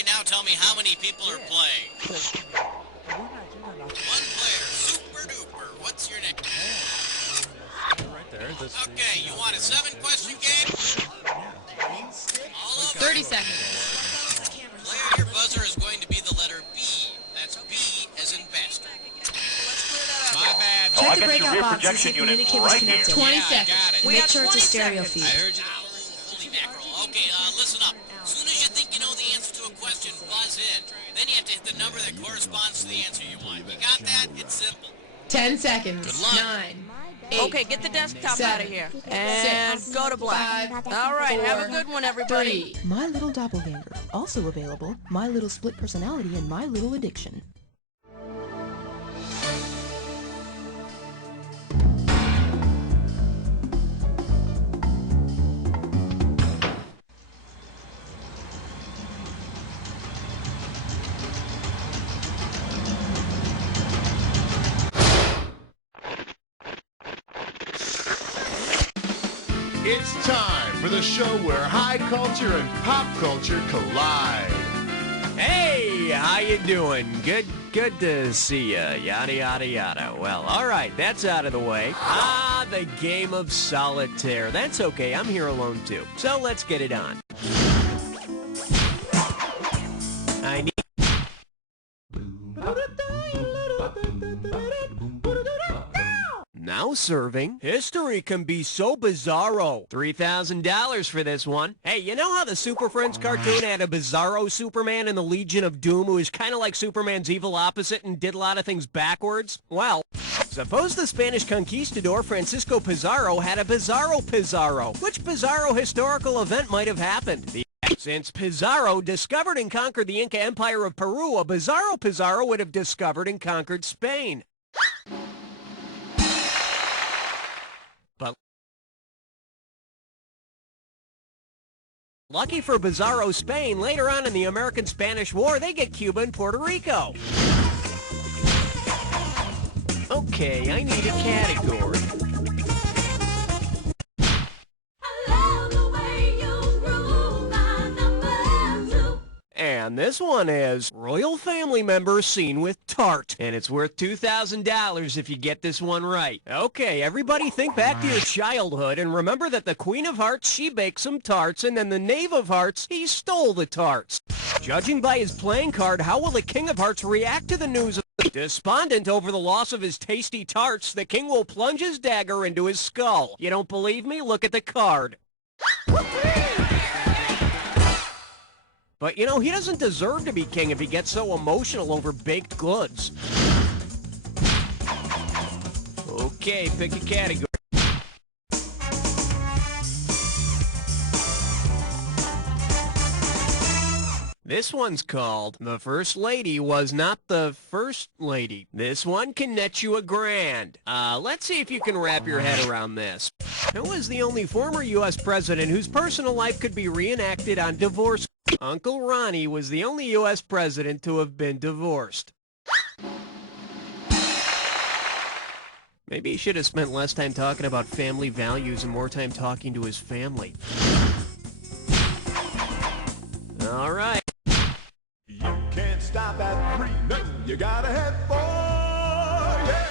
right now, tell me how many people are playing. One player, super duper. What's your name? Right there. Okay, you want a 7-question game? All over. 30 seconds. Player, your buzzer is going to be the letter B. That's B as in bastard. My bad. Check the breakout box and see if the communicator was connected. 20 I seconds. got it. Make sure it's a stereo feed. I heard you. Holy mackerel. Okay, listen up. As soon as you think you know the answer to a question, buzz in. Then you have to hit the number that corresponds to the answer you want. You got that? It's simple. 10 seconds. Good luck. 9, 8, Okay, get the desktop 7, out of here. And 6, go to black. 5, All right, have a 4, good one, everybody. 3. My Little Doppelganger. Also available, My Little Split Personality and My Little Addiction. It's time for the show where high culture and pop culture collide. Hey, how you doing? Good to see ya. Yada, yada, yada. Well, all right, that's out of the way. The game of solitaire. That's okay, I'm here alone too. So let's get it on. I need... Now serving. History can be so bizarro. $3,000 for this one. Hey, you know how the Super Friends cartoon had a bizarro Superman in the Legion of Doom who was kind of like Superman's evil opposite and did a lot of things backwards? Well, suppose the Spanish conquistador Francisco Pizarro had a bizarro Pizarro. Which bizarro historical event might have happened? Since Pizarro discovered and conquered the Inca Empire of Peru, a bizarro Pizarro would have discovered and conquered Spain. Lucky for Bizarro Spain, later on in the American-Spanish War, they get Cuba and Puerto Rico. Okay, I need a category. And this one is Royal Family Members Seen with Tart. And it's worth $2,000 if you get this one right. Okay, everybody think back to your childhood and remember that the Queen of Hearts, she baked some tarts, and then the Knave of Hearts, he stole the tarts. Judging by his playing card, how will the King of Hearts react to the news of... Despondent over the loss of his tasty tarts, the king will plunge his dagger into his skull. You don't believe me? Look at the card. But, you know, he doesn't deserve to be king if he gets so emotional over baked goods. Okay, pick a category. This one's called The First Lady Was Not the First Lady. This one can net you $1,000. Let's see if you can wrap your head around this. Who was the only former U.S. president whose personal life could be reenacted on divorce? Uncle Ronnie was the only U.S. president to have been divorced. Maybe he should have spent less time talking about family values and more time talking to his family. All right. You can't stop at 3, no, you gotta head for, yeah.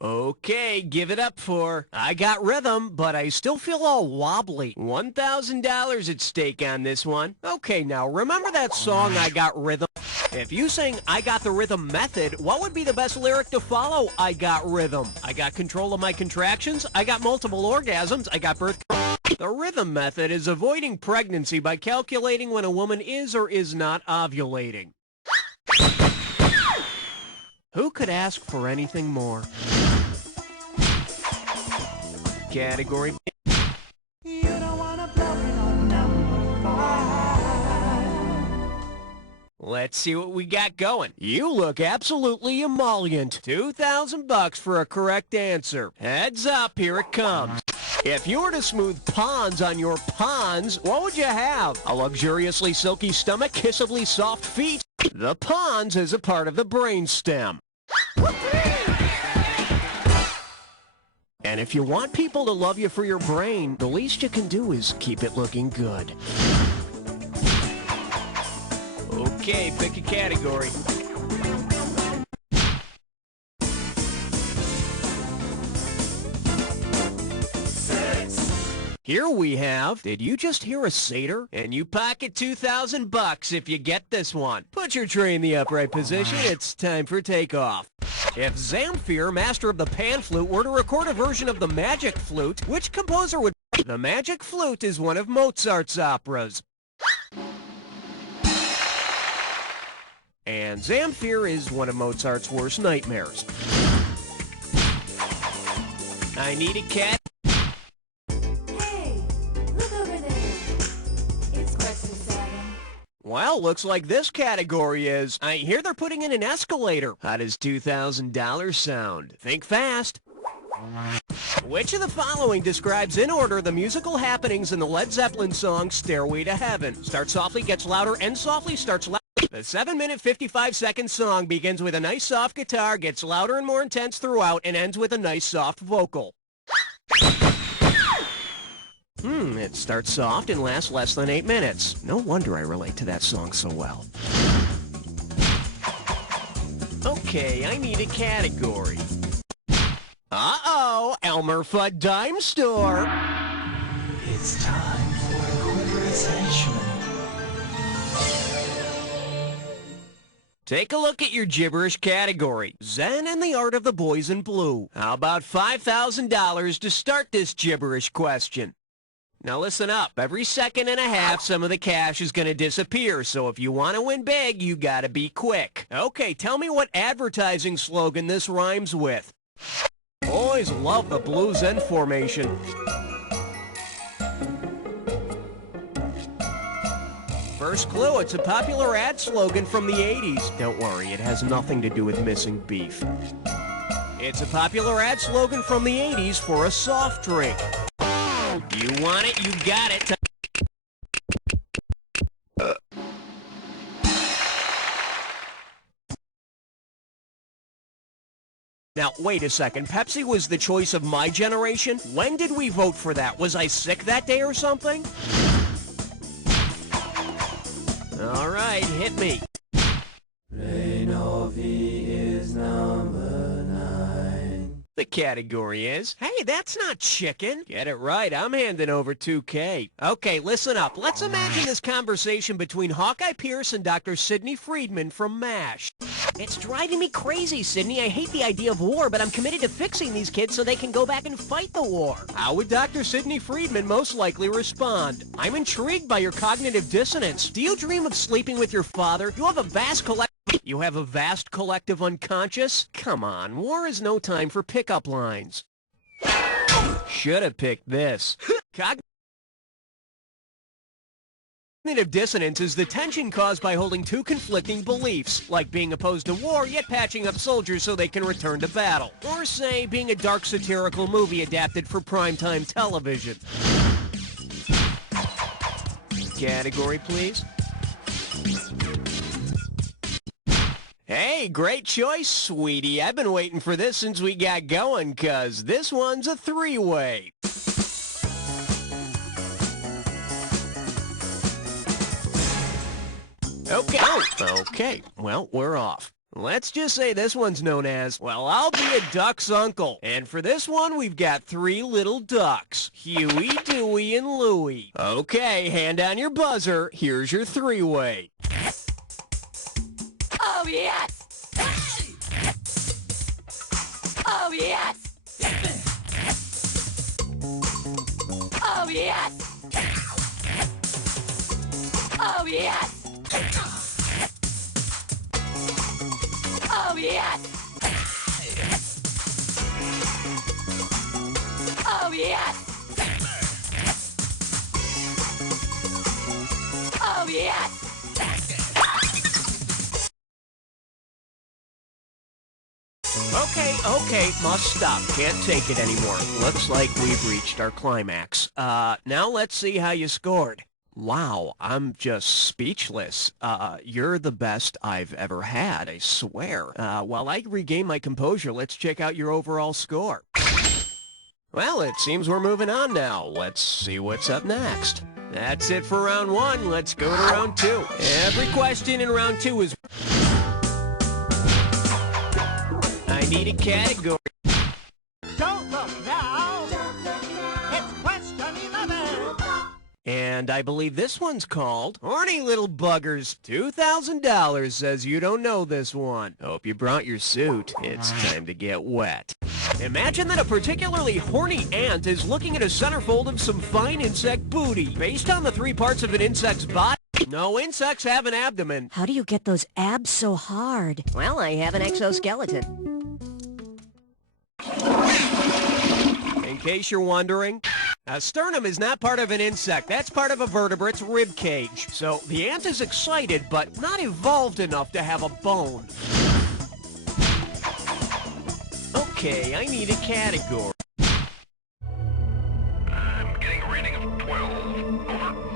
Okay, give it up for I Got Rhythm, but I still feel all wobbly. $1,000 at stake on this one. Okay, now, remember that song, I Got Rhythm? If you sang I Got the Rhythm Method, what would be the best lyric to follow I Got Rhythm? I got control of my contractions, I got multiple orgasms, I got birth... The rhythm method is avoiding pregnancy by calculating when a woman is or is not ovulating. Who could ask for anything more? Category B. You don't wanna blow it on number 5. Let's see what we got going. You look absolutely emollient. $2,000 for a correct answer. Heads up, here it comes. If you were to smooth pawns on your pawns, what would you have? A luxuriously silky stomach, kissably soft feet? The pons is a part of the brainstem. And if you want people to love you for your brain, the least you can do is keep it looking good. Okay, pick a category. Here we have, did you just hear a satyr? And you pocket $2,000 if you get this one. Put your tray in the upright position, it's time for takeoff. If Zamfir, master of the pan flute, were to record a version of the Magic Flute, which composer would... The Magic Flute is one of Mozart's operas. And Zamfir is one of Mozart's worst nightmares. I need a cat. Hey, look over there. It's question 7. Well, looks like this category is, I hear they're putting in an escalator. How does $2,000 sound? Think fast. Which of the following describes in order the musical happenings in the Led Zeppelin song Stairway to Heaven? Starts softly, gets louder, ends softly, starts loud. The 7-minute, 55-second song begins with a nice soft guitar, gets louder and more intense throughout, and ends with a nice soft vocal. It starts soft and lasts less than 8 minutes. No wonder I relate to that song so well. Okay, I need a category. Uh-oh, Elmer Fudd Dime Store. It's time for a quick attachment. Take a look at your gibberish category. Zen and the Art of the Boys in Blue. How about $5,000 to start this gibberish question? Now listen up. Every second and a half, some of the cash is going to disappear, so if you want to win big, you got to be quick. Okay, tell me what advertising slogan this rhymes with. Boys love the Blue Zen formation. First clue, it's a popular ad slogan from the 80s. Don't worry, it has nothing to do with missing beef. It's a popular ad slogan from the 80s for a soft drink. You want it, you got it. Now, wait a second. Pepsi was the choice of my generation? When did we vote for that? Was I sick that day or something? All right, hit me. Renovi is number 9. The category is, hey, that's not chicken. Get it right, I'm handing over $2K. Okay, listen up. Let's imagine this conversation between Hawkeye Pierce and Dr. Sidney Friedman from MASH. It's driving me crazy, Sidney. I hate the idea of war, but I'm committed to fixing these kids so they can go back and fight the war. How would Dr. Sidney Friedman most likely respond? I'm intrigued by your cognitive dissonance. Do you dream of sleeping with your father? You have a vast collective unconscious? Come on, war is no time for pickup lines. Should have picked this. Cognitive dissonance is the tension caused by holding two conflicting beliefs, like being opposed to war yet patching up soldiers so they can return to battle. Or, say, being a dark satirical movie adapted for primetime television. Category, please. Hey, great choice, sweetie. I've been waiting for this since we got going, 'cause this one's a three-way. Okay, well, we're off. Let's just say this one's known as, well, I'll be a duck's uncle. And for this one, we've got three little ducks, Huey, Dewey, and Louie. Okay, hand on your buzzer. Here's your three-way. Oh, yes! Oh, yes! Oh, yes! Oh, yes! Oh, yes! Oh, yes! Oh, yes! Okay, must stop. Can't take it anymore. Looks like we've reached our climax. Now let's see how you scored. Wow, I'm just speechless. You're the best I've ever had, I swear. While I regain my composure, let's check out your overall score. Well, it seems we're moving on now. Let's see what's up next. That's it for round one. Let's go to round two. Every question in round two is... I need a category. Don't look now. It's question 11. And I believe this one's called Horny Little Buggers. $2,000 says you don't know this one. Hope you brought your suit. It's time to get wet. Imagine that a particularly horny ant is looking at a centerfold of some fine insect booty. Based on the 3 parts of an insect's body, no insects have an abdomen. How do you get those abs so hard? Well, I have an exoskeleton. In case you're wondering, a sternum is not part of an insect. That's part of a vertebrate's rib cage. So the ant is excited, but not evolved enough to have a bone. Okay, I need a category. I'm getting a reading of 12. Over.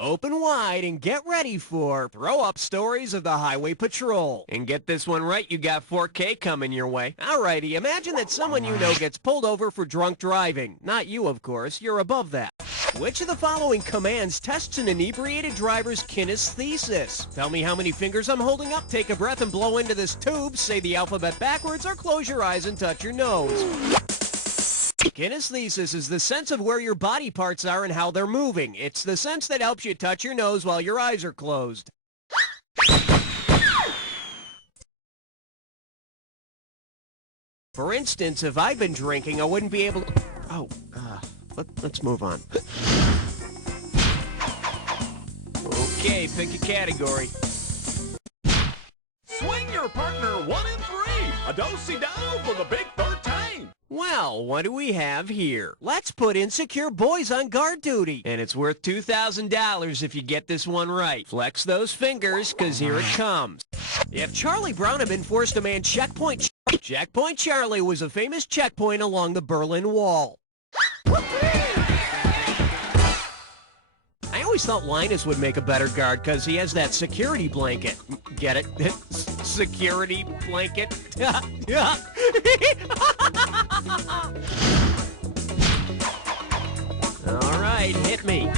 Open wide and get ready for throw-up stories of the Highway Patrol. And get this one right, you got 4K coming your way. Alrighty, imagine that someone you know gets pulled over for drunk driving. Not you, of course. You're above that. Which of the following commands tests an inebriated driver's kinesthesis? Tell me how many fingers I'm holding up, take a breath and blow into this tube, say the alphabet backwards, or close your eyes and touch your nose. Kinesthesis is the sense of where your body parts are and how they're moving. It's the sense that helps you touch your nose while your eyes are closed. For instance, if I've been drinking, I wouldn't be able to... let's move on. Okay, pick a category. Swing your partner 1 and 3. A do-si-do for the big 13. Well, what do we have here? Let's put insecure boys on guard duty. And it's worth $2,000 if you get this one right. Flex those fingers, because here it comes. If Charlie Brown had been forced to man Checkpoint Charlie was a famous checkpoint along the Berlin Wall. I always thought Linus would make a better guard because he has that security blanket. Get it? Security blanket? All right, hit me.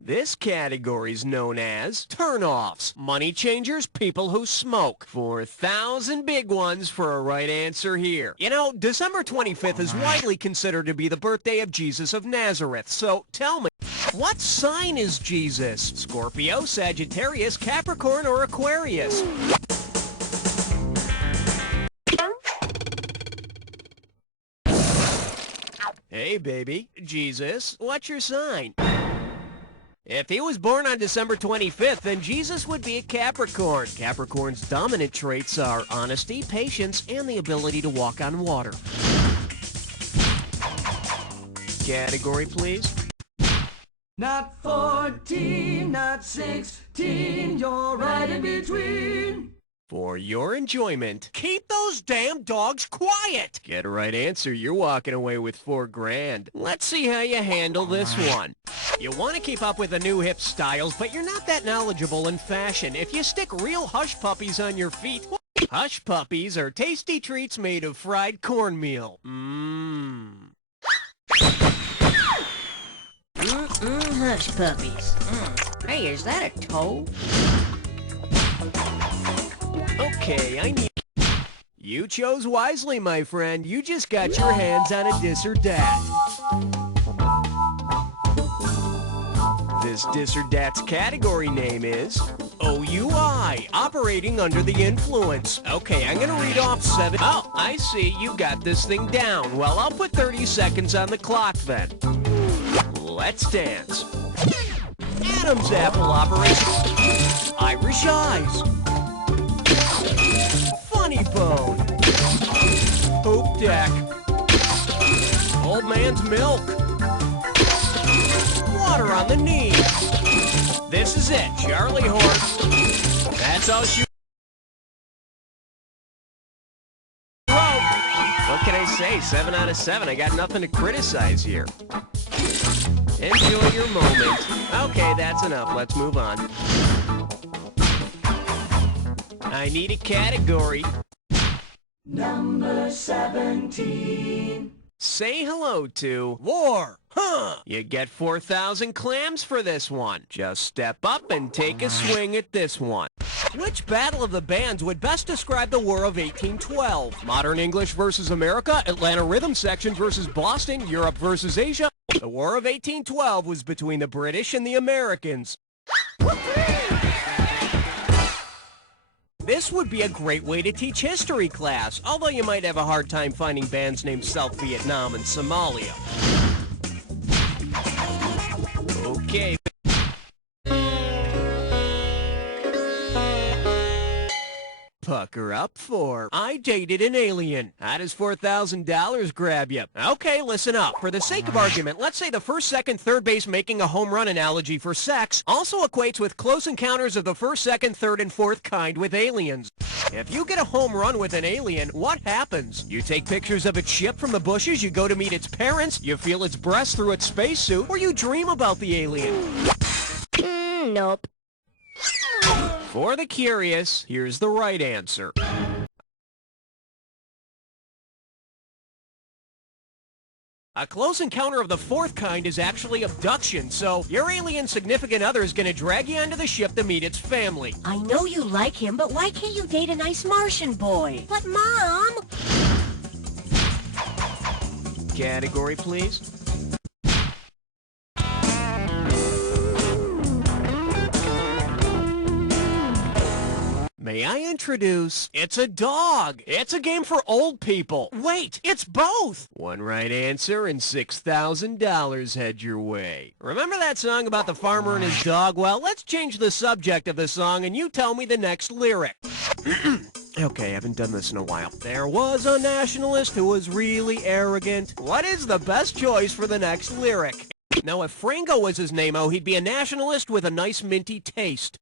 This category is known as turn-offs. Money changers, people who smoke. 4,000 big ones for a right answer here. You know, December 25th is widely considered to be the birthday of Jesus of Nazareth. So tell me, what sign is Jesus? Scorpio, Sagittarius, Capricorn, or Aquarius? Hey, baby. Jesus, what's your sign? If he was born on December 25th, then Jesus would be a Capricorn. Capricorn's dominant traits are honesty, patience, and the ability to walk on water. Category, please. Not 14, not 16, you're right in between. For your enjoyment, keep those damn dogs quiet! Get a right answer, you're walking away with $4,000. Let's see how you handle this one. You want to keep up with the new hip styles, but you're not that knowledgeable in fashion. If you stick real hush puppies on your feet... Hush puppies are tasty treats made of fried cornmeal. Hush puppies. Hey, is that a toe? Okay, I need... You chose wisely, my friend. You just got your hands on a dis or dat. This dis or dat's category name is OUI, operating under the influence. Okay, I'm gonna read off 7... Oh, I see, you got this thing down. Well, I'll put 30 seconds on the clock then. Let's dance. Adam's apple operation. Irish eyes. Funny bone. Poop deck. Old man's milk. Water on the knee. This is it, Charlie Horse. That's all she wrote. What can I say? 7 out of 7. I got nothing to criticize here. Enjoy your moment. Okay, that's enough. Let's move on. I need a category. Number 17. Say hello to war. Huh. You get 4,000 clams for this one. Just step up and take a swing at this one. Which battle of the bands would best describe the War of 1812? Modern English versus America, Atlanta Rhythm Section versus Boston, Europe versus Asia. The War of 1812 was between the British and the Americans. This would be a great way to teach history class, although you might have a hard time finding bands named South Vietnam and Somalia. Okay. Pucker up for I dated an alien. How does $4,000 grab you? Okay, listen up. For the sake of argument, let's say the first, second, third base making a home run analogy for sex also equates with close encounters of the first, second, third, and fourth kind with aliens. If you get a home run with an alien, what happens? You take pictures of its ship from the bushes, you go to meet its parents, you feel its breasts through its spacesuit, or you dream about the alien. Nope. For the curious, here's the right answer. A close encounter of the fourth kind is actually abduction, so your alien significant other is going to drag you onto the ship to meet its family. I know you like him, but why can't you date a nice Martian boy? But Mom! Category, please. May I introduce, it's a dog. It's a game for old people. Wait, it's both. One right answer and $6,000 head your way. Remember that song about the farmer and his dog? Well, let's change the subject of the song and you tell me the next lyric. Okay, I haven't done this in a while. There was a nationalist who was really arrogant. What is the best choice for the next lyric? Now, if Frango was his name-o, he'd be a nationalist with a nice minty taste.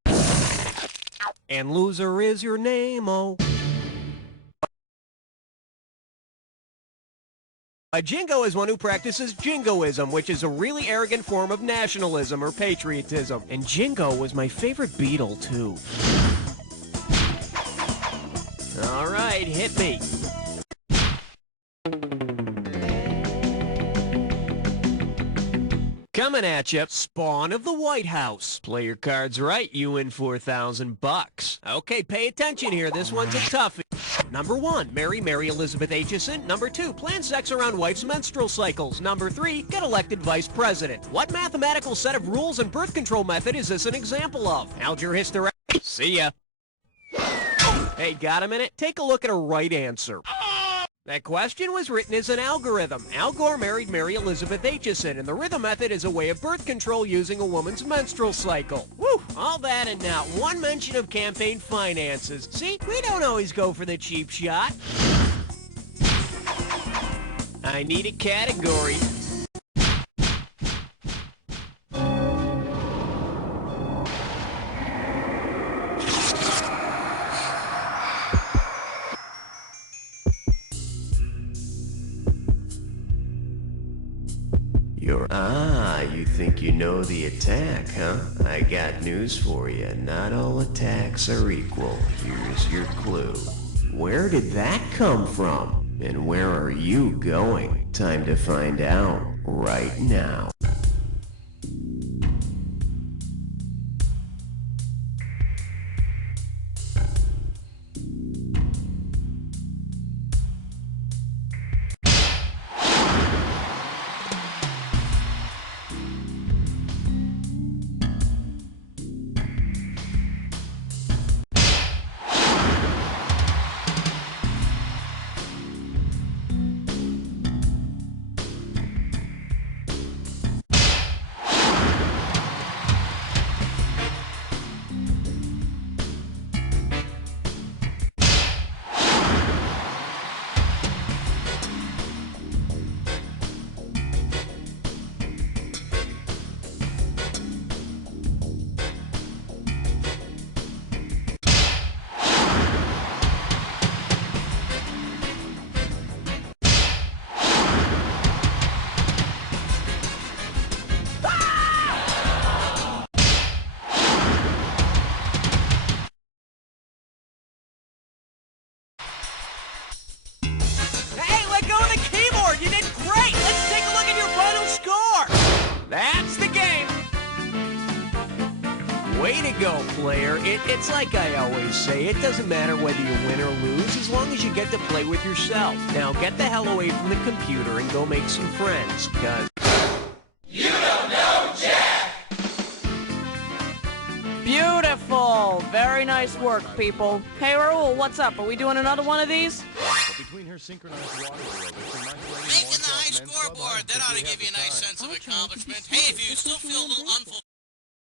And loser is your name-o. A jingo is one who practices jingoism, which is a really arrogant form of nationalism or patriotism. And Jingo was my favorite Beatle, too. All right, hit me. Coming at you, Spawn of the White House. Play your cards right, you win $4,000. Okay, pay attention here. This one's a toughie. Number 1, marry Mary Elizabeth Aitchison. Number 2, plan sex around wife's menstrual cycles. Number 3, get elected vice president. What mathematical set of rules and birth control method is this an example of? Algebra history. See ya. Hey, got a minute? Take a look at a right answer. That question was written as an algorithm. Al Gore married Mary Elizabeth Aitchison, and the rhythm method is a way of birth control using a woman's menstrual cycle. Woo! All that and not one mention of campaign finances. See, we don't always go for the cheap shot. I need a category. You think you know the attack, huh? I got news for you. Not all attacks are equal. Here's your clue. Where did that come from? And where are you going? Time to find out right now. Way to go, player. It's like I always say, it doesn't matter whether you win or lose as long as you get to play with yourself. Now get the hell away from the computer and go make some friends, because... You don't know Jack! Beautiful. Very nice work, people. Hey, Raul, what's up? Are we doing another one of these? Between her synchronized water aerobics and my Making the high scoreboard, that ought to give you a nice sense of accomplishment. Hey, if you still feel a little unfulfilled